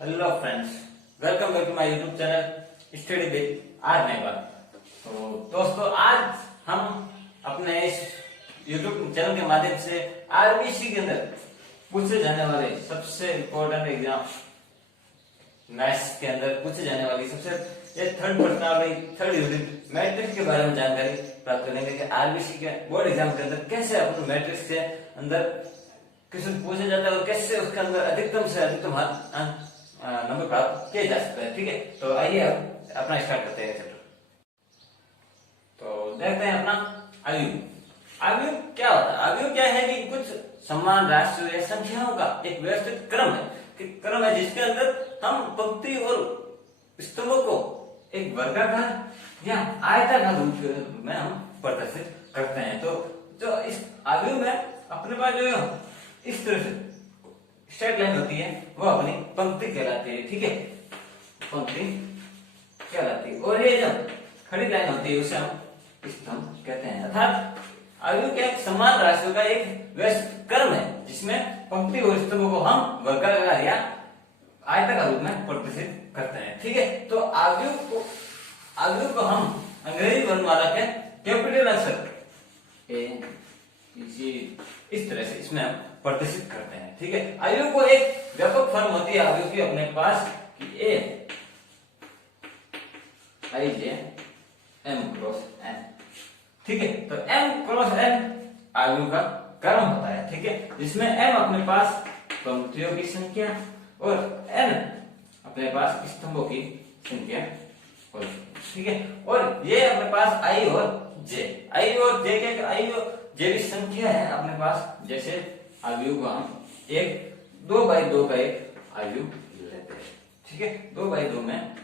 Hello friends, welcome back to my YouTube channel study with our neighbour. तो दोस्तों, आज हम अपने इस यूट्यूब चैनल के माध्यम से आरबीसी के अंदर पूछे जाने वाले सबसे इम्पोर्टेंट एग्जाम मैथ्स के अंदर पूछे जाने वाली सबसे third personality third unit matrix के बारे में जानकारी प्राप्त करेंगे कि आरबीसी के बोर्ड एग्जाम के अंदर कैसे अपन मैट्रिक्स के अंदर क्वेश्चन पूछे जाता है और कैसे उसके अंदर अधिकतम से अधिकतम नंबर प्राप्त किए जा सकते हैं। ठीक है, तो आइए अब अपना स्टार्ट करते हैं चैप्टर। तो देखते हैं अपना आयु। आयु क्या होता है? आयु क्या है कि कुछ समान राशियों या संख्याओं का एक व्यवस्थित क्रम है जिसके अंदर हम पंक्ति और स्तंभों को एक वर्गाकार या आयताकार रूप में हम प्रदर्शित करते हैं। तो जो इस आयु में अपने पास जो इस तरह से स्ट्रेट लाइन होती है वो अपनी पंक्ति कहलाती है। ठीक है, पंक्ति कहलाती है। और ये जब खड़ी लाइन होती है उसे हम स्तंभ कहते हैं। अर्थात आयु के समान राशियों का एक व्यवस्थित क्रम है जिसमें पंक्ति और स्तंभों को हम वर्गाकार या आयताकार रूप में प्रदर्शित करते हैं। ठीक है, तो आयु को हम अंग्रेजी वर्णमाला के कैपिटल अक्षर ए इस तरह से इसमें हम प्रदर्शित करते हैं। ठीक है, आयु को एक व्यापक फॉर्म होती है आयु की अपने पास कि ए आई जे एम क्रॉस एन। ठीक है, तो एम क्रॉस एन आयु का क्रम होता है। ठीक है, जिसमें एम अपने पास पंक्तियों की संख्या और एन अपने पास स्तंभों की संख्या होती है। ठीक है, और ये अपने पास आई और जे क्या आई और जे भी संख्या है अपने पास। जैसे आयु को हम 2/2 का एक आयु लेते हैं। ठीक है, 2/2 में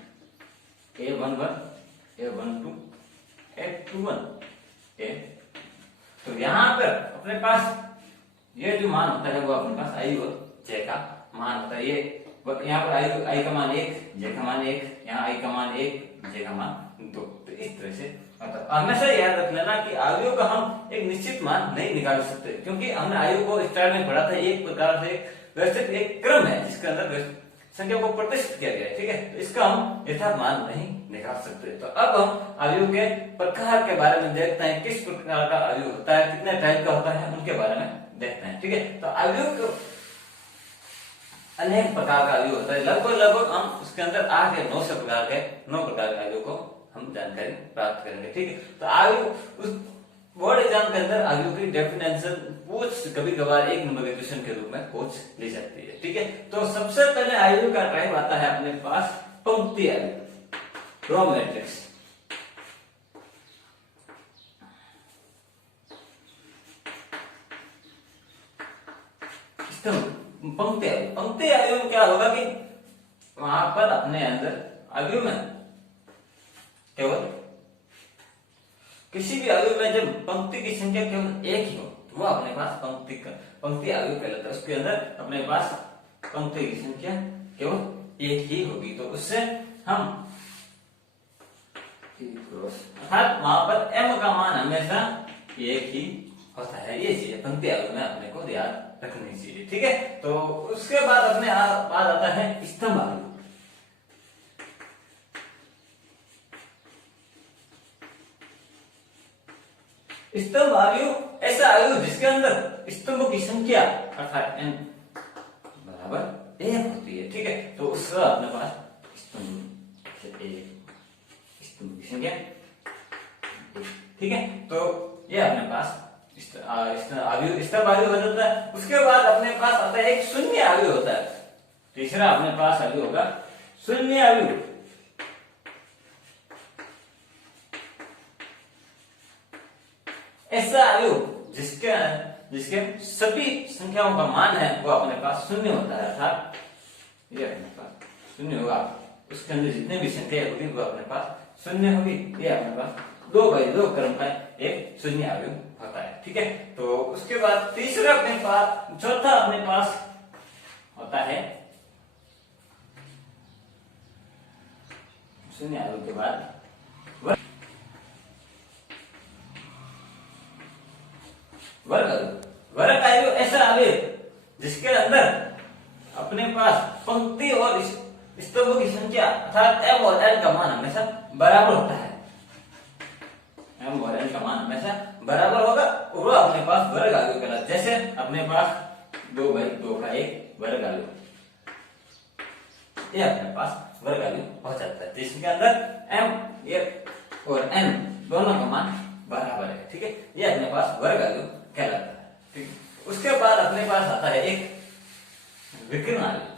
A11 A12 A21 तो यहाँ पर अपने पास ये जो मान होता है वो अपने पास आई और जे का मान होता है। ये यहाँ पर आई का मान 1, जे का मान 1, यहाँ आई का मान 1, जे का मान 2। तो इस तरह से हमेशा याद रख लेना कि आयु का हम एक निश्चित मान नहीं निकाल सकते, क्योंकि हमने आयु को स्टार्ट में पढ़ा था। एक प्रकार से व्यवस्थित एक क्रम है जिसके अंदर संख्या को प्रतिष्ठित किया गया है। ठीक है, तो इसका हम यथार्थ मान नहीं निकाल सकते। तो अब हम आयु के प्रकार के बारे में देखते हैं, किस प्रकार का आयु होता है, कितने टाइप का होता है, उनके बारे में देखते हैं। ठीक है, तो आयु को अनेक प्रकार का आयु होता है। लगभग हम उसके अंदर 8 या 9 प्रकार के आयु को हम जानकारी प्राप्त करेंगे। ठीक है, तो आयु उस बोर्ड एग्जाम के अंदर आयु की डेफिनेशन कभी कभार 1 नंबर के क्वेश्चन के रूप में पूछ ली जाती है। ठीक है, तो सबसे पहले आयु का टाइप आता है अपने पास पंक्ति आयु, रो मैट्रिक्स। पंक्ति आयु में क्या होगा कि वहां पर अपने अंदर आयु में केवल किसी भी आयु में जब पंक्ति की संख्या केवल एक ही हो तो वो अपने पास पंक्ति आयु कहलाता है। उसके अंदर अपने पास पंक्ति की संख्या केवल एक ही होगी, तो उससे हम अर्थात वहां पर m का मान हमेशा एक ही होता है। ये चीज पंक्ति आयु में अपने को याद रखनी चाहिए। ठीक है, तो उसके बाद अपने पास आता है स्तंभ आयु। स्तंभ आयु ऐसा आयु जिसके अंदर स्तंभों की संख्या अर्थात n बराबर 1 होती है। ठीक है, तो उसका अपने पास स्तंभ की संख्या। ठीक है, तो ये अपने पास स्तंभ आयु हो जाता है। उसके बाद अपने पास आता है एक शून्य आयु होता है। तीसरा अपने पास आयु होगा शून्य आयु। ऐसा आयु जिसके सभी संख्याओं का मान है वो अपने पास शून्य होता है। अर्थात ये अपने पास शून्य होगा, उसके अंदर जितने भी संख्या होगी वो अपने पास शून्य होगी। ये अपने पास 2/2 क्रम का एक शून्य आयु होता है। ठीक है, तो उसके बाद तीसरा अपने पास चौथा अपने पास होता है शून्य आयु के बाद वर्ग आयु। ऐसा आयु जिसके अंदर अपने पास पंक्ति और स्तंभों की संख्या अर्थात m और n का मान हमेशा बराबर होता है। m और n का मान हमेशा बराबर होगा और वो अपने पास वर्ग आयु कहलाता है। जैसे अपने पास 2/2 का एक वर्ग आयु, ये अपने पास वर्ग आयु हो जाता है जिसके अंदर m और n दोनों का मान बराबर है। ठीक है, ये अपने पास वर्ग आयु कहलाता है। ठीक है, उसके बाद अपने पास आता है एक विकर्ण आयु।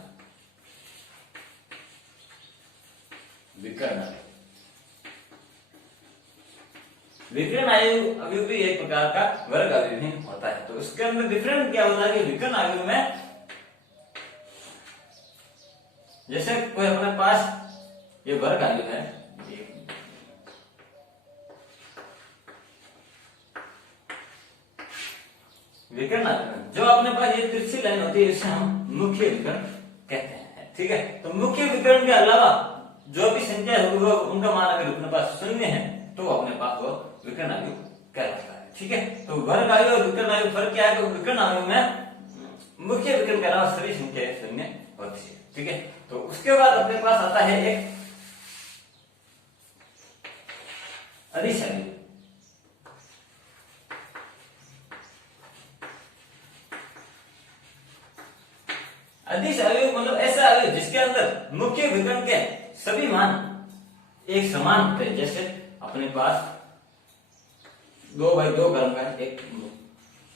विकर्ण आयु, विकर्ण आयु अभी भी एक प्रकार का वर्ग आयु ही होता है। तो उसके अंदर डिफरेंट क्या होता है कि विकर्ण आयु में जैसे कोई अपने पास ये वर्ग आयु है, विकर्ण आयु में जो अपने पास ये तिरछी लाइन होती है इसे हम मुख्य विकर्ण कहते हैं। ठीक है, तो मुख्य विकर्ण के अलावा जो भी संख्या होगी वो उनका मान अगर अपने पास शून्य है तो अपने पास वो विकर्ण आयु कहलाता है। ठीक है, तो वर्ग आयु और विकर्ण आयु फर्क क्या है? तो विकर्ण आयु में मुख्य विकर्ण के अलावा सभी संख्याएं शून्य होती है। ठीक है, तो उसके बाद अपने पास आता है एक अदिश आयु। अदिश आयु मतलब ऐसा आयु जिसके अंदर मुख्य विकर्ण के सभी मान एक समान होते हैं। जैसे अपने पास 2/2 क्रम का एक,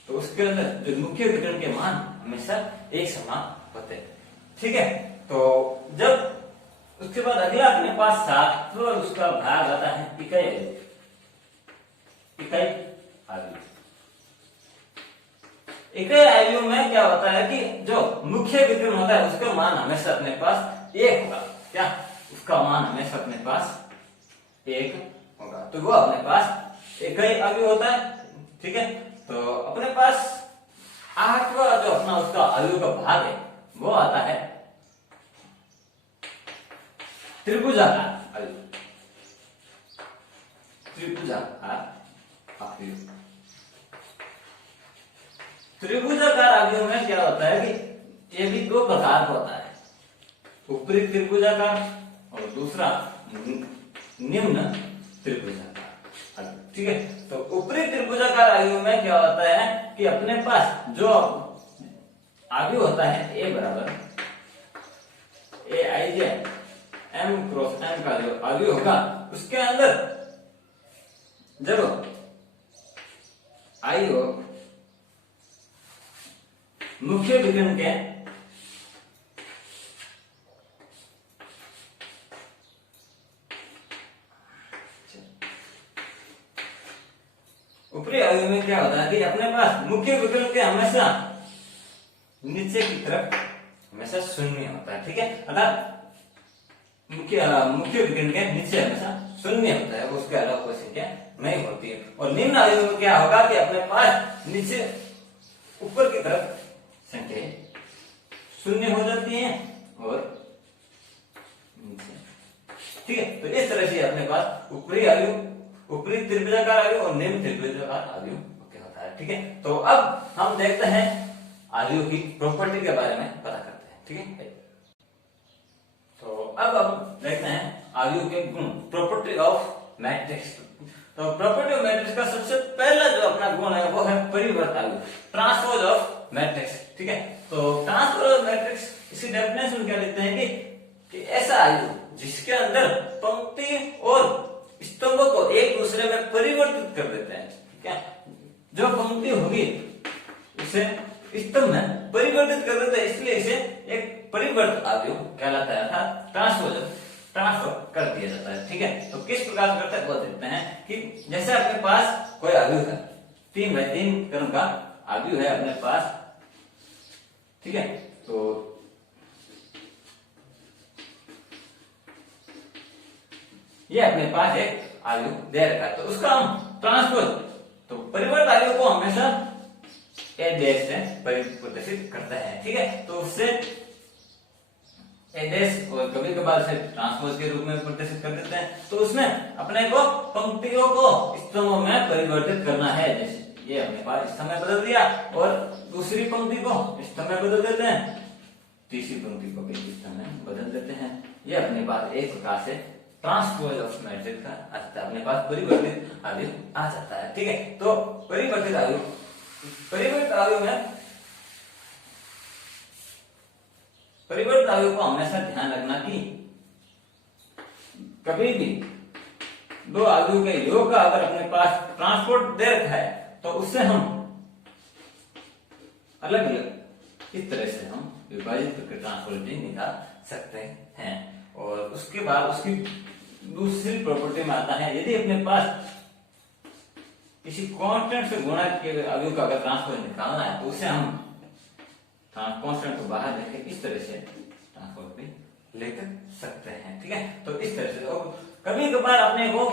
तो उसके अंदर जो मुख्य विकर्ण के मान हमेशा एक समान होते हैं। ठीक है, तो जब उसके बाद अगला अपने पास 7 तो उसका भाग आता है इकाई आयु। इकाई आयु, इकाई आयु में क्या होता है कि जो मुख्य विकर्ण होता है उसका मान हमेशा अपने पास 1 होगा। क्या? उसका मान हमेशा अपने पास 1 होगा, तो वो अपने पास इकाई आयु होता है। ठीक है, तो अपने पास 8वां जो अपना उसका आयु का भाग है वो आता है त्रिभुजाकार आयु। त्रिभुजाकार आयु, त्रिभुजाकार आयु में क्या होता है कि ये भी 2 प्रकार का होता है, ऊपरी त्रिभुजाकार और दूसरा निम्न त्रिभुजाकार। ठीक है, तो ऊपरी त्रिभुजाकार आयु में क्या होता है कि अपने पास जो आयु होता है ए बराबर AIJ m क्रॉस n का जो आयु होगा उसके अंदर जब आयु मुख्य विकर्ण के ऊपरी आयु में क्या होता है कि अपने पास मुख्य विकर्ण के हमेशा नीचे की तरफ हमेशा शून्य होता है। ठीक है, अर्थात मुख्य विकर्ण के नीचे हमेशा शून्य होता है, उसके अलावा कोई संख्या नहीं होती है। और निम्न आयु में क्या होगा कि अपने पास नीचे ऊपर की तरफ संख्या शून्य हो जाती है और नीचे। ठीक है, तो इस तरह से अपने पास ऊपरी आयु, ऊपरी त्रिभुजाकार आयु और निम्न त्रिभुजाकार आयु होता है। ठीक है, तो अब हम देखते हैं आयु की प्रॉपर्टी के बारे में पता करते हैं। ठीक है, तो अब हम देखते हैं आयु के गुण, प्रॉपर्टी ऑफ मैट्रिक्स। तो प्रॉपर्टी ऑफ मैट्रिक्स का सबसे पहला जो अपना गुण है वो है परिवर्त आयु, ट्रांसपोज ऑफ मैट्रिक्स। ठीक है, तो ट्रांसपोज ऑफ मैट्रिक्स इसकी डेफिनेशन क्या लिखते हैं कि ऐसा आयु जिसके अंदर पंक्ति और स्तंभों को एक दूसरे में परिवर्तित कर देते हैं। क्या? जो पंक्ति होगी उसे स्तंभ में परिवर्तित कर देते हैं, इसलिए इसे एक परिवर्त आयु कहलाता है, अर्थात ट्रांसफर कर दिया जाता है। ठीक है, तो किस प्रकार से करते हैं वो देखते हैं कि जैसे अपने पास कोई आयु है, 3/3 क्रम का आयु है अपने पास। ठीक है, तो ये अपने पास एक आयु दे रखा है, तो उसका हम ट्रांसपोज, तो परिवर्त आयु को हमेशा ए डैश से प्रदर्शित करते हैं। ठीक है, तो उससे ए डैश और कभी कभार से ट्रांसपोज के रूप में प्रदर्शित कर देते हैं। तो उसमें अपने को पंक्तियों को स्तंभों में परिवर्तित करना है। जैसे ये अपने पास स्तंभ में बदल दिया और दूसरी पंक्ति को स्तंभ में बदल देते हैं। तीसरी पंक्ति को भी इस तरह में बदल देते हैं। ये अपने पास एक प्रकार से ट्रांसपोज ऑफ मैट्रिक्स का आता है, अपने पास परिवर्तित अवयव आ जाता है। ठीक है, तो परिवर्तित अवयव में परिवर्तित अवयव को हमेशा ध्यान रखना कि कभी भी दो अवयव के योग का अगर अपने पास ट्रांसपोर्ट दे रखा है तो उससे हम अलग अलग इस तरह से हम विभाजित करके ट्रांसपोर्ट निकाल सकते हैं। और उसके बाद उसकी दूसरी प्रॉपर्टी में आता है, यदि अपने पास किसी कांस्टेंट से गुणा के अवयव का अगर ट्रांसपोर्ट निकालना है तो उसे हम कांस्टेंट को बाहर लेके इस तरह से ट्रांसपोर्ट भी लेकर सकते हैं। ठीक है, तो इस तरह से तो कभी कभार अपने को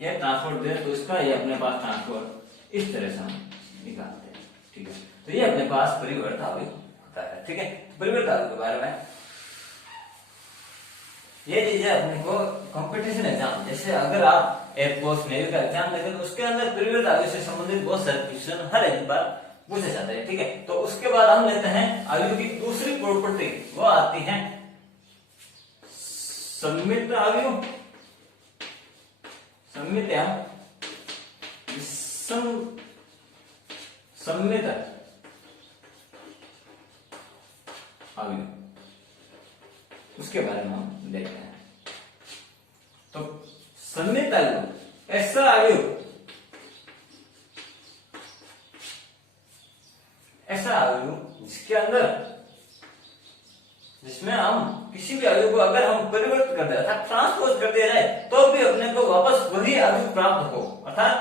ये ट्रांसपोर्ट दे तो इसका ये अपने पास ट्रांसपोर्ट इस तरह से हम निकालते हैं। ठीक है, तो ये अपने पास परिवर्तित अवयव होता है। ठीक है, परिवर्तित अवयव के बारे में ये चीजें अपने को कंपटीशन एग्जाम, जैसे अगर आप एयरफोर्स नेवी का एग्जाम देंगे तो उसके अंदर परिवर्तित अवयव से संबंधित बहुत सारे क्वेश्चन हर एक बार पूछे जाते हैं। ठीक है, तो उसके बाद हम लेते हैं अवयव की दूसरी प्रॉपर्टी, वो आती है सममित अवयव, सममित या सममित अवयव, उसके बारे में हम देखते हैं। तो सममित अवयव ऐसा अवयव जिसके अंदर जिसमें हम किसी भी अवयव को अगर हम परिवर्तित कर दे अर्थात ट्रांसपोज कर दिया जाए तो भी अपने को वापस वही अवयव प्राप्त हो, अर्थात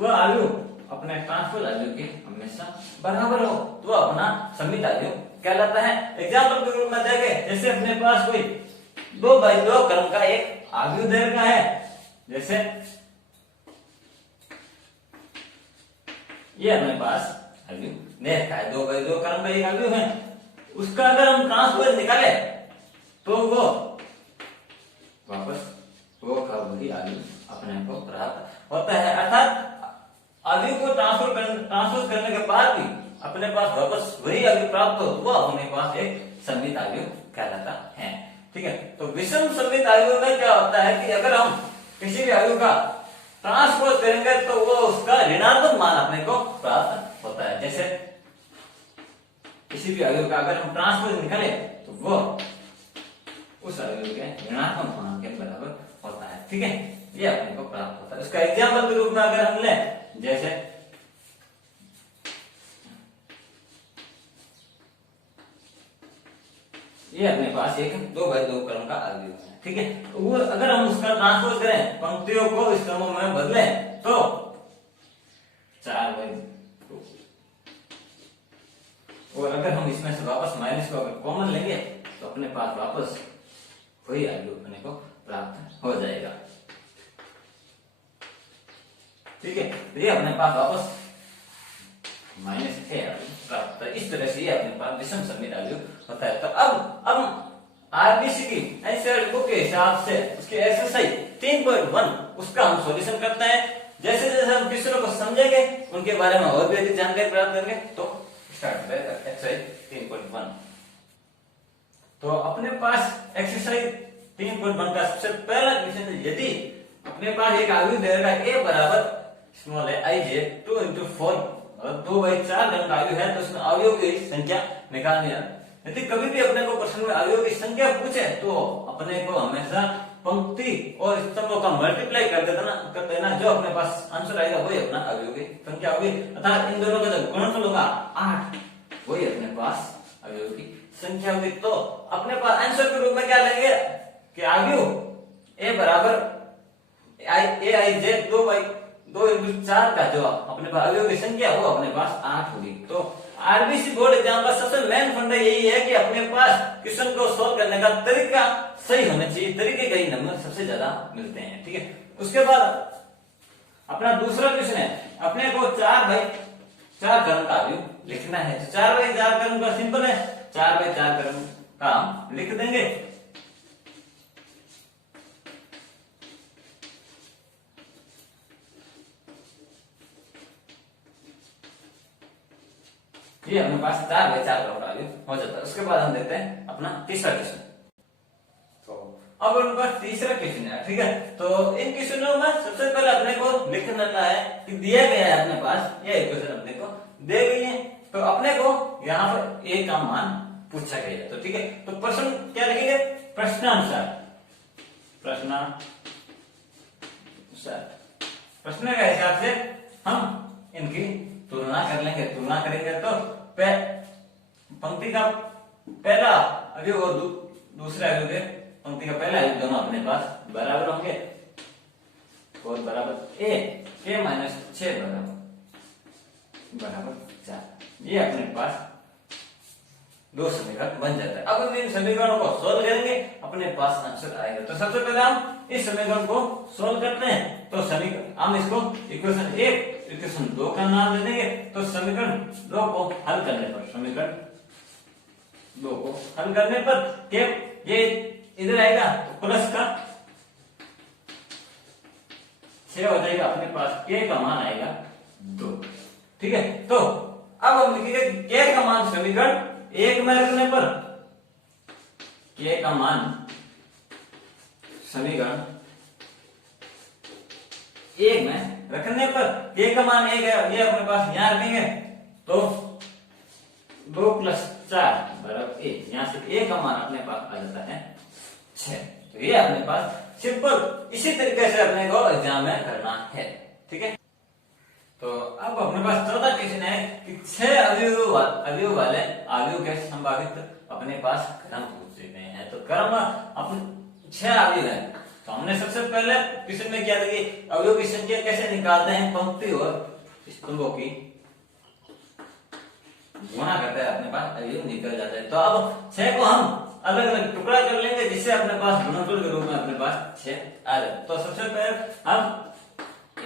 वह अवयव अपने ट्रांसपोज अवयव के हमेशा बराबर हो, तो अपना सममित अवयव कहलाता है। एग्जाम्पल के रूप में देखें, जैसे अपने पास कोई 2/2 क्रम का एक अवयव दे रखा है, जैसे ये अपने पास अवयव दे रखा है 2/2 क्रम का एक अवयव है, उसका अगर हम ट्रांसपोज निकाले तो वो वापस वो का वही अवयव अपने को प्राप्त होता है। अर्थात अवयव को ट्रांसपोज करने के बाद भी अपने पास वापस वही अवयव प्राप्त हो, वो अपने पास एक सममित अवयव कहलाता है। ठीक है, तो विषम सममित अवयव में क्या होता है कि अगर हम किसी भी अवयव का ट्रांसपोज करेंगे तो वो उसका ऋणात्मक मान अपने को प्राप्त होता है। जैसे किसी भी अवयव का अगर हम ट्रांसपोज निकाले तो वो उस अवयव के ऋणात्मक मान के बराबर होता है। ठीक है, ये अपने को प्राप्त होता है। उसका एग्जाम्पल के रूप में अगर हम ले, जैसे ये अपने पास एक 2/2 क्रम का अवयव है। ठीक है, वो अगर हम उसका ट्रांसपोज करें, पंक्तियों को इस क्रमों में बदलें तो 4/2, और अगर हम इसमें से वापस माइनस को अगर कॉमन लेंगे तो अपने पास वापस वही अवयव अपने को प्राप्त हो जाएगा। ठीक है, तो ये अपने पास वापस माइनस है प्राप्त होता है। इस तरह से ये अपने पास विषम सममित अवयव होता है। तो अब आरबीसी की एनसीईआरटी बुक के हिसाब से उसकी एक्सरसाइज 3.1 उसका हम सॉल्यूशन करते हैं। जैसे जैसे हम क्वेश्चनों को समझेंगे उनके बारे में और भी अधिक जानकारी प्राप्त करेंगे। तो स्टार्ट करें एक्सरसाइज 3.1। तो अपने पास एक्सरसाइज 3.1 का सबसे पहला क्वेश्चन है, यदि अपने पास एक अवयव दे रखा है a बराबर स्मॉल है i j 2 into 4 2/4 क्रम का अवयव है, तो उसमें अवयव की संख्या निकालनी है। यदि कभी भी अपने को प्रश्न में अवयव की संख्या पूछे तो अपने को हमेशा पंक्ति और स्तंभों का मल्टीप्लाई कर देना, जो अपने पास आंसर आएगा वही अपना अवयव की संख्या होगी। अर्थात इन दोनों का जब गुणनफल होगा 8, वही अपने पास अवयव की संख्या होगी। तो अपने पास आंसर के रूप में क्या लेंगे कि अवयव a बराबर aij 2/2 into 4 का जो अपने पास अवयव की संख्या वो अपने पास 8 होगी। तो आरबीसी बोर्ड एग्जाम का सबसे मेन फंडा यही है कि अपने पास क्वेश्चन को सोल्व करने का तरीका सही होना चाहिए, तरीके का ही नंबर सबसे ज्यादा मिलते हैं। ठीक है, उसके बाद अपना दूसरा क्वेश्चन है, अपने को 4/4 क्रम का अवयव लिखना है। तो 4/4 क्रम का सिंपल है, 4/4 क्रम का हम लिख देंगे। ये अपने पास 4/4 का वैल्यू हो जाता है। उसके बाद हम देखते हैं अपना तीसरा क्वेश्चन। तो अब अपने पास तीसरा क्वेश्चन है, ठीक है। तो इन क्वेश्चनों में सबसे पहले अपने को लिख लेना है कि दिया गया है अपने पास ये इक्वेशन अपने को दे गई है, तो अपने को यहाँ पर ए का मान पूछा गया है। तो ठीक है, तो प्रश्न क्या लिखेंगे, प्रश्नानुसार, प्रश्नानुसार प्रश्न के हिसाब से हम इनकी तुलना कर लेंगे। तुलना करेंगे तो पंक्ति का पहला अवयव और दूसरा अवयव के पंक्ति का पहला अवयव दोनों अपने पास बराबर होंगे और बराबर ए माइनस 6 बराबर 4। ये अपने पास दो समीकरण बन जाता है। अब हम इन समीकरणों को सोल्व करेंगे, अपने पास आंसर आएगा। तो सबसे पहले हम इस समीकरण को सोल्व करते हैं। तो समीकरण हम इसको इक्वेशन 1 इक्वेशन 2 का नाम दे देंगे। तो समीकरण 2 को हल करने पर, समीकरण 2 को हल करने पर के ये इधर आएगा तो प्लस का 6 हो जाएगा, अपने पास के का मान आएगा 2। ठीक है, तो अब हम लिखेंगे के का मान समीकरण 1 में रखने पर, के का मान समीकरण 1 में रखने पर के का मान 1 है, ये अपने पास यहां रखेंगे तो 2 + 4 बराबर 1। यहां से ए का मान अपने पास आ जाता है 6। तो ये अपने पास सिंपल इसी तरीके से अपने को एग्जाम में करना है। ठीक है, तो अब अपने पास चौथा क्वेश्चन है कि 6 अवयव वाले अवयव के संभावित अपने पास क्रम पूछ रहे हैं। तो क्रम अपन 6 अवयव है, तो हमने सबसे पहले क्वेश्चन में क्या था कि अवयव की संख्या कैसे निकालते हैं, पंक्ति और स्तंभों की गुणा करते हैं, अपने पास अवयव निकल जाता है। तो अब 6 को हम अलग अलग टुकड़ा कर लेंगे जिससे अपने पास गुणनफल के रूप में अपने पास 6 आ जाए। तो सबसे पहले हम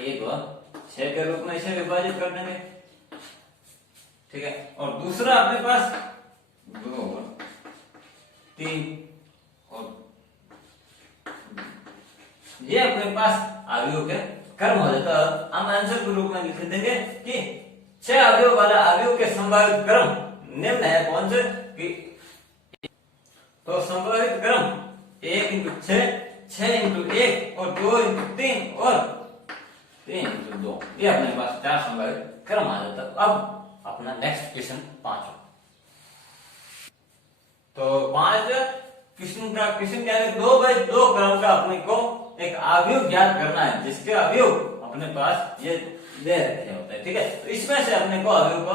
1 और 6 के रूप में इसे विभाजित कर देंगे। ठीक है, और दूसरा अपने पास 2 और 3 और ये अपने पास अवयव के क्रम हो जाता है। हम आंसर के रूप में लिख देंगे कि 6 अवयव वाला अवयव के संभावित क्रम निम्न है। कौन से कि तो संभावित क्रम 1 × 6, 6 × 1 और 2 × 3 और 3 × 2। ये अपने पास 4 संभावित क्रम आ जाता है। अब अपना नेक्स्ट क्वेश्चन 5। तो 5 क्वेश्चन क्या है, 2/2 क्रम का अपने को एक अवयव ज्ञात करना है जिसके अवयव अपने पास ये दे रखे होते हैं। ठीक है, तो इसमें से अपने को अवयव का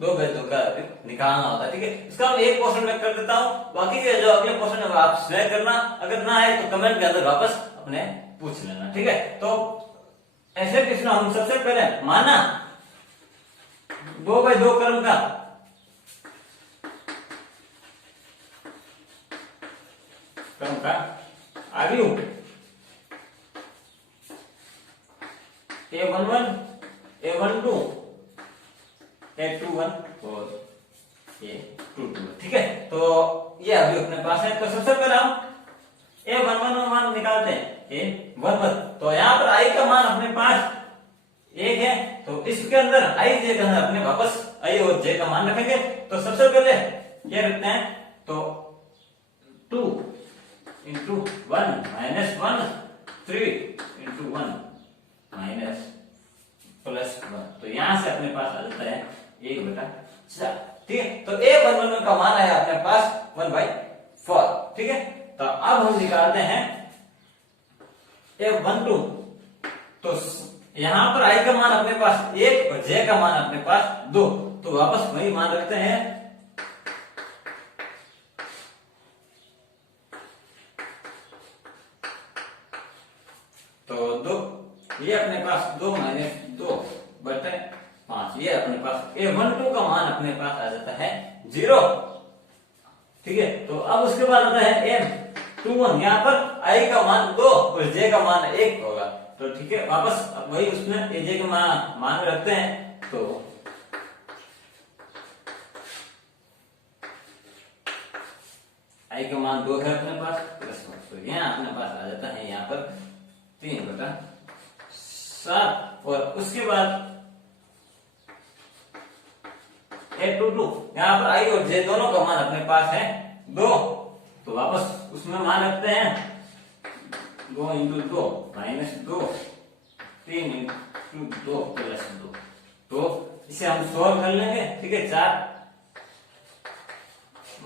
2/2 का अवयव निकालना होता है। ठीक है, इसका हम एक क्वेश्चन में कर देता हूँ, बाकी के जो अगले क्वेश्चन है वो आप स्वयं करना, अगर ना है तो कमेंट के अंदर वापस अपने पूछ लेना। ठीक है, तो ऐसे क्वेश्चन हम सबसे पहले माना 2/2 क्रम का अवयव A11, A12, A21 और A22। ठीक है, तो ये अभी अपने पास है। तो सबसे पहले हम A11 का मान निकालते हैं, A11। तो यहाँ पर I का मान अपने पास 1 है, तो इसके अंदर I J के अंदर अपने वापस I और J का मान रखेंगे। तो सबसे पहले ये रखते हैं, तो 2 × 1 - 1, 3 × 1 +1। तो यहां से अपने पास आ जाता है 1/4। ठीक है, तो A11 का मान आया अपने पास 1/4। ठीक है, तो अब हम निकालते हैं A12। तो यहां पर I का मान अपने पास 1 और J का मान अपने पास 2, तो वापस वही मान रखते हैं। तो 2, ये अपने पास 2 - 2/5। ये अपने पास A12 का मान अपने पास आ जाता है 0। ठीक है, तो अब उसके बाद आता है M21। यहाँ पर I का मान 2 और J का मान 1 होगा। तो ठीक है, वापस वही उसमें J के मान रखते हैं। तो I का मान 2 है अपने पास +1, तो यहाँ अपने पास आ जाता है यहाँ पर 3/7। और उसके बाद A22 यहाँ पर आई और जे दोनों का मान अपने पास है 2, तो वापस उसमें मान रखते हैं 2 इंटू 2 माइनस 2, 3 इंटू 2 प्लस 2। तो इसे हम सॉल्व कर लेंगे, ठीक है। 4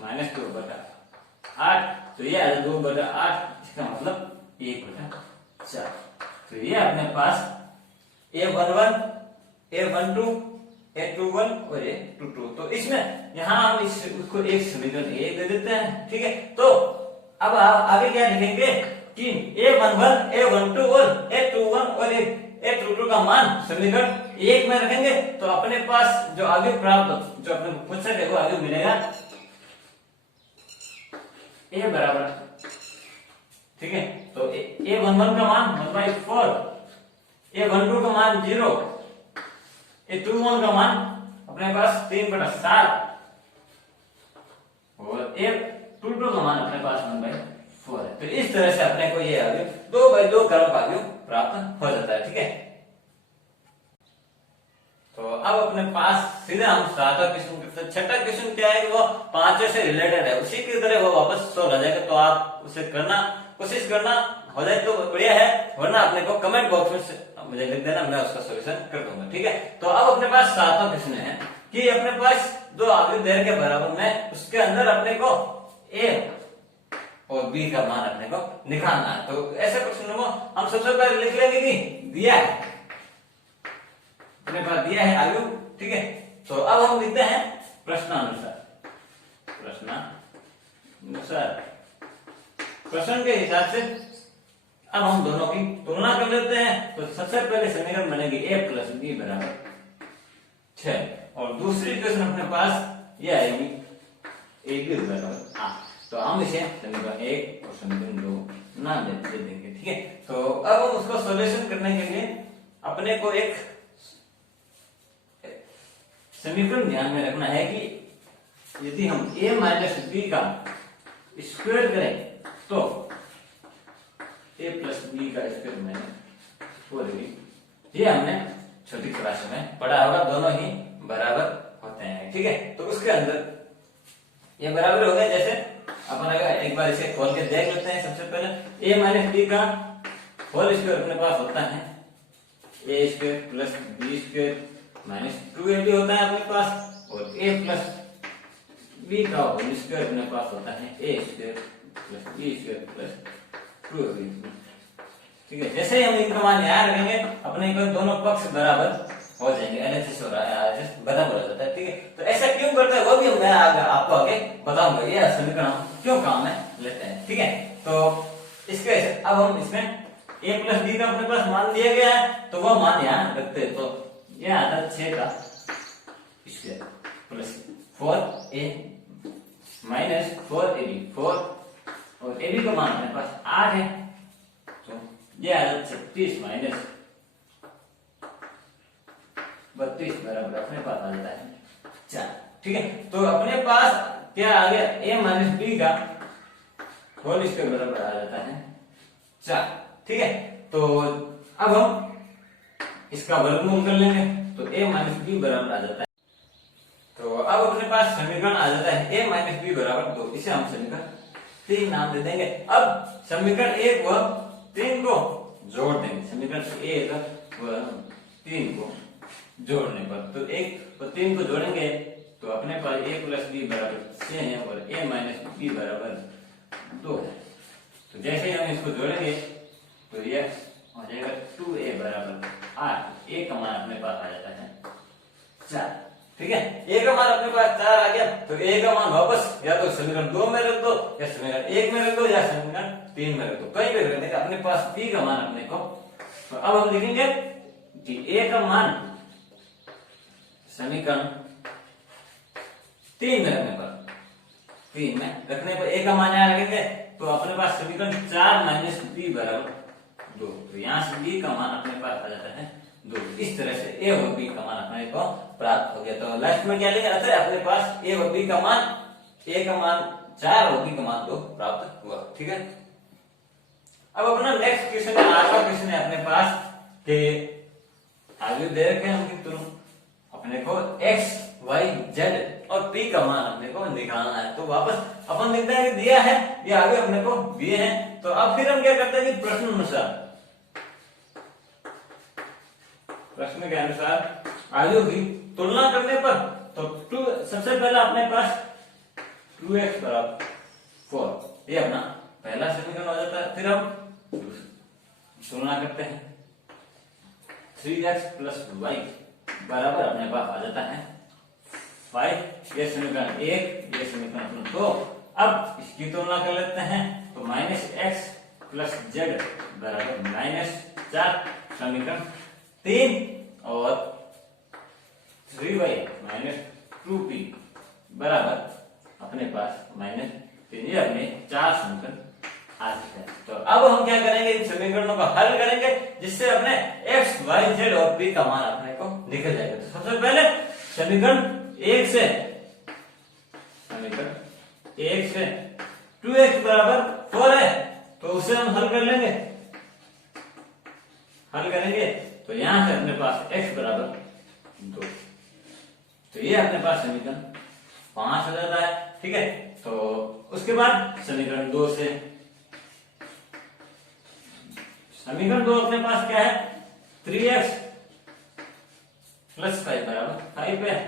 माइनस 2 बटा 8, तो ये 2 बटा 8, इसका मतलब 1 बटा 4। तो ये अपने पास A11, A12, A21 और A22। तो इसमें यहाँ हम इसको एक समीकरण A दे देते हैं, ठीक है। तो अब आप आगे क्या लिखेंगे कि A11, A12 और A21 और A22 का मान समीकरण 1 में रखेंगे, तो अपने पास जो आगे प्राप्त जो अपने पूछा है वो आगे मिलेगा A बराबर, ठीक है। तो A11 का मान 1/4, A12 का मान 0, A21 का मान अपने पास 3/7 और A22 का मान अपने पास 1/4 है। तो इस तरह से अपने को ये आगे 2/2 क्रम का आगे प्राप्त हो जाता है, ठीक है। तो अब अपने पास सीधा हम सातवां क्वेश्चन, छठा क्वेश्चन क्या है कि वो 5 से रिलेटेड है, उसी की तरह वो वापस सॉल्व हो जाएगा। तो आप उसे करना कोशिश करना, हो जाए तो बढ़िया है, वरना अपने को कमेंट बॉक्स में मुझे लिख देना, मैं उसका सॉल्यूशन कर दूंगा, ठीक है। तो अब अपने पास सातवां क्वेश्चन है कि अपने पास दो आगे देर के बराबर में उसके अंदर अपने को A और B का मान अपने को निकालना है। तो ऐसे क्वेश्चन को हम सबसे पहले लिख लेंगे कि दिया है, अपने पास दिया है आयु, ठीक है। तो अब हम लिखते हैं प्रश्नानुसार, प्रश्न के हिसाब से अब हम दोनों की तुलना कर लेते हैं। तो सबसे पहले समीकरण बनेगी A प्लस B बराबर 6 और दूसरी क्वेश्चन अपने पास ये आएगी AB बराबर 8। तो हम इसे समीकरण 1 और समीकरण 2 नाम दे देंगे, ठीक है। तो अब हम उसको सॉल्यूशन करने के लिए अपने को एक समीकरण ध्यान में रखना है कि यदि हम A माइनस B का स्क्वायर करें तो A प्लस B का स्क्वायर माइनस 4AB, ये हमने छोटी क्लास में पढ़ा होगा, दोनों ही बराबर होते हैं, ठीक है। तो उसके अंदर ये बराबर हो गए, जैसे अपन अगर एक बार इसे खोल के देख लेते हैं। सबसे पहले A माइनस B का होल स्क्वायर अपने पास होता है A square plus B square minus 2AB होता है अपने पास, और A प्लस B का होल स्क्वायर अपने पास होता है A square plus B square plus 2AB, ठीक है। जैसे ही हम इनका मान यहाँ रखेंगे अपने को दोनों पक्ष बराबर हो जाएंगे, एलएचएस हो रहा है, बराबर हो जाता है, ठीक है। तो ऐसा क्यों करते हैं वो भी मैं आपको आगे बताऊंगा, ये समीकरण हम क्यों काम में लेते हैं, ठीक है। तो इसके अब हम इसमें A प्लस B का अपने पास मान दिया गया है, तो वो मान यहाँ रखते हैं। तो यह आता है 6 का square plus 4A minus 4AB, 4 और AB का मान अपने पास 8 है, तो यह आ जाता 36 माइनस 32 बराबर अपने पास आ जाता है 4, ठीक है। तो अपने पास क्या आ गया A माइनस B का होल स्क्वायर बराबर आ जाता है 4, ठीक है। तो अब हम इसका वर्गमूल कर लेंगे, तो A माइनस B बराबर आ जाता है। तो अब अपने पास समीकरण आ जाता है A माइनस B बराबर 2, इसे हम समीकरण 3 नाम दे देंगे। अब समीकरण 1 व 3 को जोड़ देंगे, समीकरण 1 व 3 को जोड़ने पर तो 1 व 3 को जोड़ेंगे तो अपने पास A प्लस B बराबर 6 है और A माइनस B बराबर 2 है। तो जैसे ही हम इसको जोड़ेंगे तो यह हो जाएगा 2A बराबर 8, A का मान अपने पास आ जाता है 4, ठीक है। A का मान अपने पास 4 आ गया, तो A का मान वापस या तो समीकरण 2 में रख दो, या समीकरण 1 में रख दो, या समीकरण 3 में रख दो, कहीं भी रख देंगे। अपने पास B का मान अपने को, तो अब हम लिखेंगे कि A का मान समीकरण 3 में रखने पर, 3 में रखने पर A का मान यहाँ रखेंगे, तो अपने पास समीकरण 4 माइनस B बराबर 2, तो यहाँ से B का मान अपने पास आ जाता है 2। इस तरह से A और B का मान अपने को प्राप्त हो गया। तो लास्ट में क्या लिखा था अपने पास A और B का मान, A का मान 4 और B का मान 2 प्राप्त हुआ, ठीक है। अब अपना नेक्स्ट क्वेश्चन है, 8वां क्वेश्चन है अपने पास कि आगे दे रखे हैं हम तुरंत अपने को x वाई जेड और पी का मान अपने को निकालना है। तो वापस अपन देखते हैं कि दिया है, ये आगे अपने को दिए हैं। तो अब फिर हम क्या करते हैं कि प्रश्न के अनुसार आगे की तुलना करने पर तो सबसे पहला अपने पास 2x बराबर 4, ये अपना पहला समीकरण हो जाता है। फिर हम तुलना करते हैं 3x प्लस वाई बराबर अपने पास आ जाता है 5, ये समीकरण 1, ये समीकरण 2। अब इसकी तुलना कर लेते हैं तो -x प्लस जेड बराबर -4, समीकरण 3 और 3y माइनस 2p बराबर अपने पास -3, ये अपने 4 समीकरण आ चुके हैं। तो अब हम क्या करेंगे, इन समीकरणों को हल करेंगे जिससे अपने x, y, z और p का मान अपने को निकल जाएगा। तो सबसे पहले समीकरण 1 से 2x बराबर 4 है, तो उसे हम हल कर लेंगे। हल करेंगे तो यहां से अपने पास x बराबर 2, तो ये अपने पास समीकरण 5 हो जाता है। ठीक है, तो उसके बाद समीकरण 2 से समीकरण 2 अपने पास क्या है, 3x प्लस 5 बराबर 5 है।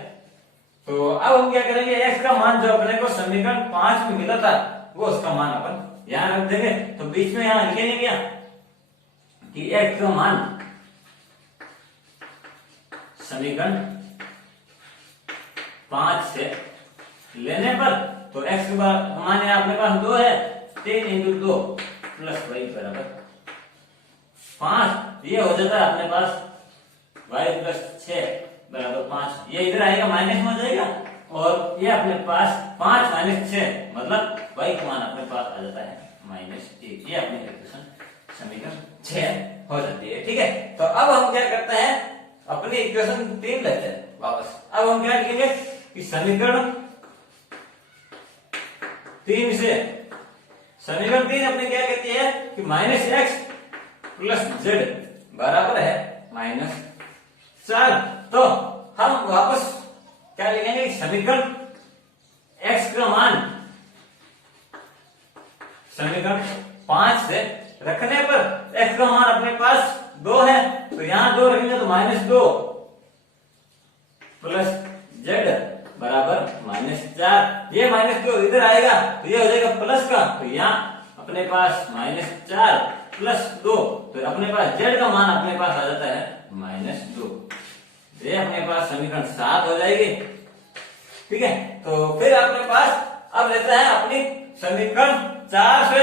तो अब हम क्या करेंगे, x का मान जो अपने को समीकरण 5 में मिला था वो उसका मान अपन यहां रख देंगे। तो बीच में यहां लिखेंगे क्या कि x का मान समीकरण 5 से लेने पर तो x का मान यहां अपने पास 2 है, 3 इंटू 2 प्लस y बराबर 5, ये हो जाता है अपने पास y प्लस 6 बराबर 5। ये इधर आएगा माइनस में हो जाएगा और ये अपने पास 5 माइनस 6 मतलब y का मान अपने पास आ जाता है -1। ये अपनी इक्वेशन समीकरण 6 हो जाती है। ठीक है, तो अब हम क्या करते हैं, अपनी इक्वेशन 3 लेते हैं वापस। अब हम क्या लिखेंगे कि समीकरण 3 से समीकरण 3 अपने क्या कहती है कि -x प्लस जेड बराबर है -4। तो हम वापस क्या लिखेंगे, समीकरण x का मान समीकरण 5 से रखने पर x का मान अपने पास 2 है, तो यहां 2 रखेंगे तो -2 प्लस जेड बराबर -4। ये -2 इधर आएगा तो ये हो जाएगा प्लस का, तो यहाँ अपने पास -4 प्लस 2, तो अपने पास जेड का मान अपने पास आ जाता है -2। ये अपने पास समीकरण 7 हो जाएगी। ठीक है, तो फिर अपने पास अब लेते हैं अपनी समीकरण 4 से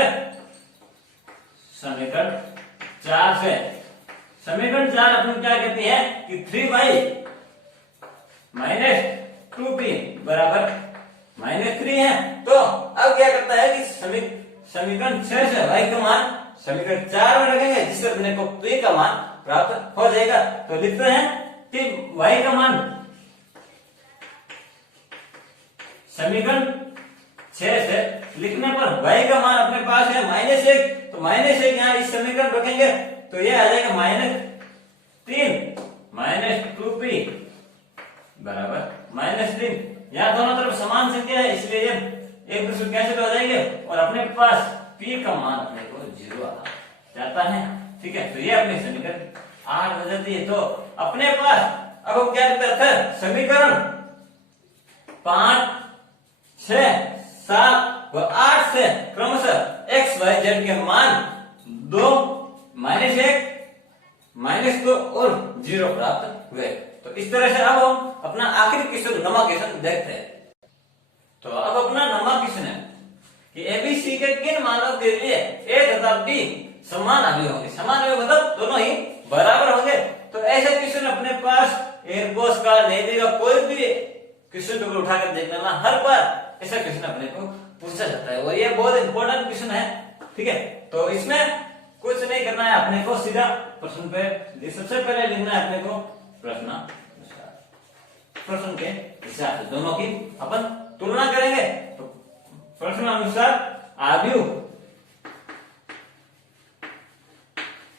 समीकरण 4 अपनी क्या कहती है कि 3y माइनस 2p बराबर -3 है। तो अब क्या करता है कि समीकरण 6 से y का मान समीकरण 4 में रखेंगे जिससे अपने को p का मान प्राप्त हो जाएगा। तो लिखते हैं कि y का मान समीकरण 6 से लिखने पर y का मान अपने पास है -1, तो -1 यहाँ इस समीकरण रखेंगे तो ये आ जाएगा -3 -2p बराबर -3। यहाँ दोनों तरफ समान संख्या है इसलिए ये एक दूसरे कैंसिल हो जाएंगे और अपने पास p का मान अपने को 0 आ जाता है। ठीक है, तो ये अपनी समीकरण 8 हो जाती है। तो अपने पास अब हम क्या करते थे, समीकरण 5, 6, 7 व 8 से क्रमशः x, y, z के मान 2, -1, -2 और 0 प्राप्त हुए। तो इस तरह से अब हम अपना आखिरी क्वेश्चन नमा क्वेश्चन देखते हैं। तो अब अपना नमा क्वेश्चन है कि एबीसी के किन मानों के लिए ए तथा बी समान अवयव होंगे। समान अवयव मतलब दोनों ही बराबर होंगे। तो ऐसा क्वेश्चन अपने पास एयरफोर्स का, नेवी का कोई भी क्वेश्चन पेपर उठाकर देख लेना, हर बार ऐसा क्वेश्चन अपने को पूछा जाता है और ये बहुत इंपॉर्टेंट क्वेश्चन है। ठीक है, तो इसमें कुछ नहीं करना है, अपने को सीधा प्रश्न पे सबसे पहले लिखना है अपने को प्रश्न के हिसाब से दोनों की अपन तुलना करेंगे। तो प्रश्न अनुसार आयु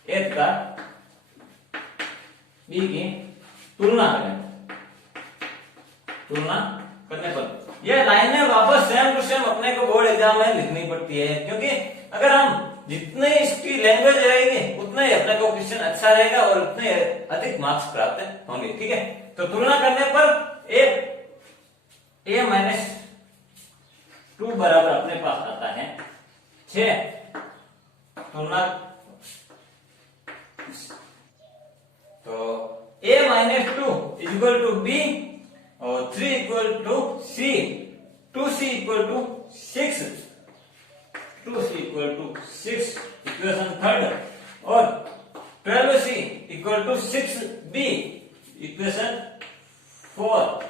ए तथा बी की तुलना करें। तुलना करने पर ये लाइनें वापस सेम टू सेम अपने को बोर्ड एग्जाम में लिखनी पड़ती है, क्योंकि अगर हम जितने इसकी लैंग्वेज रहेगी उतना ही अपने को क्वेश्चन अच्छा रहेगा और उतने अधिक मार्क्स प्राप्त होंगे। ठीक है, तो तुलना करने पर ए माइनस 2 बराबर अपने पास आता है 6। तुलना तो a minus 2 equal to B और 3 equal to C, 2c equal to 6, 2c equal to 6 equation third, और 12c equal to 6b equation 4।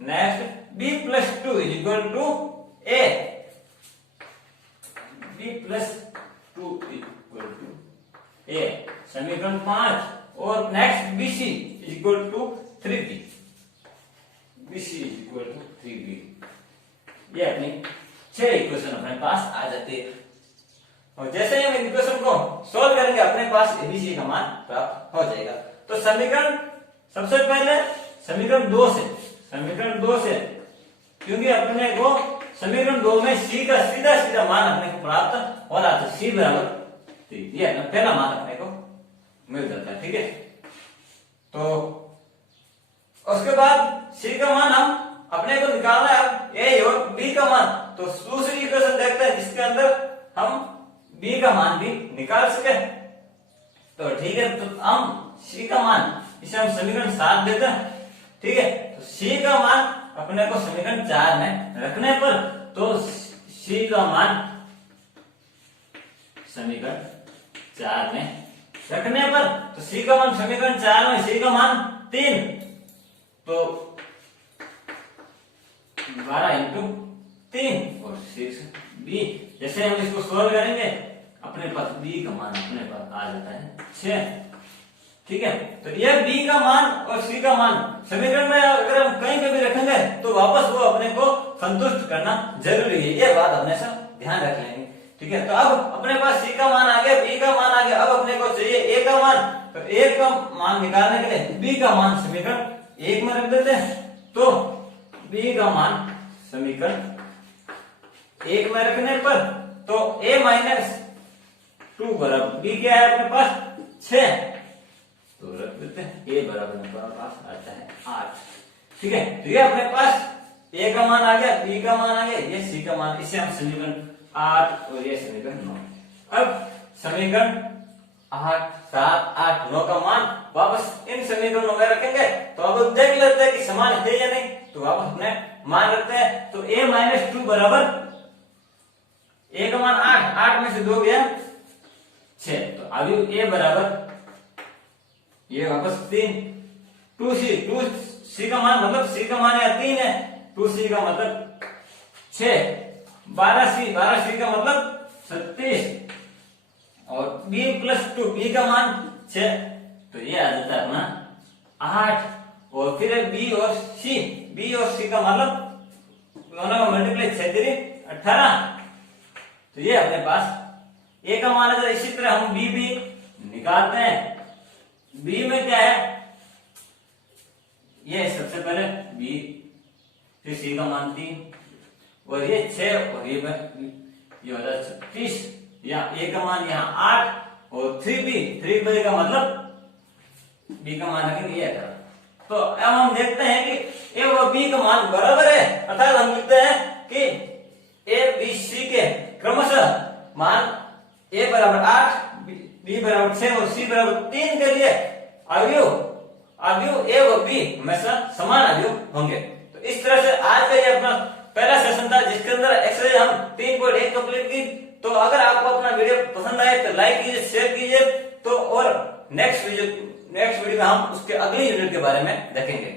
Next b plus 2 is equal to a, b plus 2 equal to a समीकरण 5, और next bc is equal to 3b, bc is equal to 3b। ये अपनी 6 equation अपने पास आ जाती है, और जैसे ही हम इक्वेशन को सोल्व करेंगे अपने पास एबीसी का मान प्राप्त हो जाएगा। तो समीकरण सबसे पहले समीकरण 2 से क्योंकि अपने को समीकरण 2 में सी का सीधा मान अपने को प्राप्त हो रहा था, सी बराबर 3, ये पहला मान अपने को मिल जाता है। ठीक है, तो उसके बाद सी का मान हम अपने को निकालना है, ए और बी का मान। तो दूसरी इक्वेशन देखते हैं जिसके अंदर हम बी का मान भी निकाल सके। तो ठीक है, तो हम सी का मान इसे हम समीकरण 7 देते हैं। ठीक है, तो सी का मान अपने को समीकरण 4 में रखने पर, तो सी का मान समीकरण 4 में रखने पर, तो सी का मान समीकरण 4 में सी का मान 3, तो 12 इंटू 3 और 6b। जैसे हम इसको सोल्व करेंगे अपने पास b का मान अपने पास आ जाता है 6। ठीक है, तो ये b का मान और c का मान समीकरण में अगर हम कहीं पे भी रखेंगे तो वापस वो अपने को संतुष्ट करना जरूरी है, ये बात हमेशा ध्यान रख लेंगे। ठीक है, तो अब अपने पास c का मान आ गया, b का मान आ गया, अब अपने को चाहिए a का मान। तो a का मान निकालने के लिए b का मान समीकरण 1 में रख देते हैं, तो b का मान समीकरण 1 में रखने पर, तो a माइनस 2 बराबर b क्या है अपने पास 6, तो रख देते हैं a बराबर हमारे पास आता है 8। ठीक है, तो ये अपने पास a का मान आ गया, b का मान आ गया, ये c का मान, इसे हम समीकरण 8 और ये समीकरण 9। अब समीकरण 8, 7, 8, 9 का मान वापस इन समीकरणों में रखेंगे, तो अब देख लेते हैं कि समान है या नहीं। तो वापस अपने मान रखते हैं, तो a माइनस 2 बराबर a का मान 8, 8 में से 2 गया 6, तो अभी a बराबर ये वापस 3, 2c का मान मतलब c का मान है 3 है, 2c का मतलब 6, 12c का मतलब 36, और b प्लस 2 b का मान 6, तो ये आ जाता है अपना 8, और फिर b और c का मतलब दोनों का मल्टीप्लाई 6 18, तो ये अपने पास a का मान है। इसी तरह हम b भी निकालते हैं। b में क्या है, ये सबसे पहले b, फिर c का मान 3 और ये 6, और ये हो जाता है 36, यहाँ a का मान यहाँ 8 और 3b का मतलब b का मान रखेंगे ये 18। तो अब हम देखते हैं कि a और b का मान बराबर है, अर्थात हम लिखते हैं कि a b c के क्रमशः मान a बराबर 8, b बराबर 6 और c बराबर 3 के लिए अवयव a और b हमेशा समान अवयव होंगे। तो इस तरह से आज का ये अपना पहला सेशन था जिसके अंदर एक्सरसाइज हम 3.1 कंप्लीट की। तो अगर आपको अपना वीडियो पसंद आए तो लाइक कीजिए, शेयर कीजिए, तो और नेक्स्ट वीडियो में हम उसके अगले यूनिट के बारे में देखेंगे।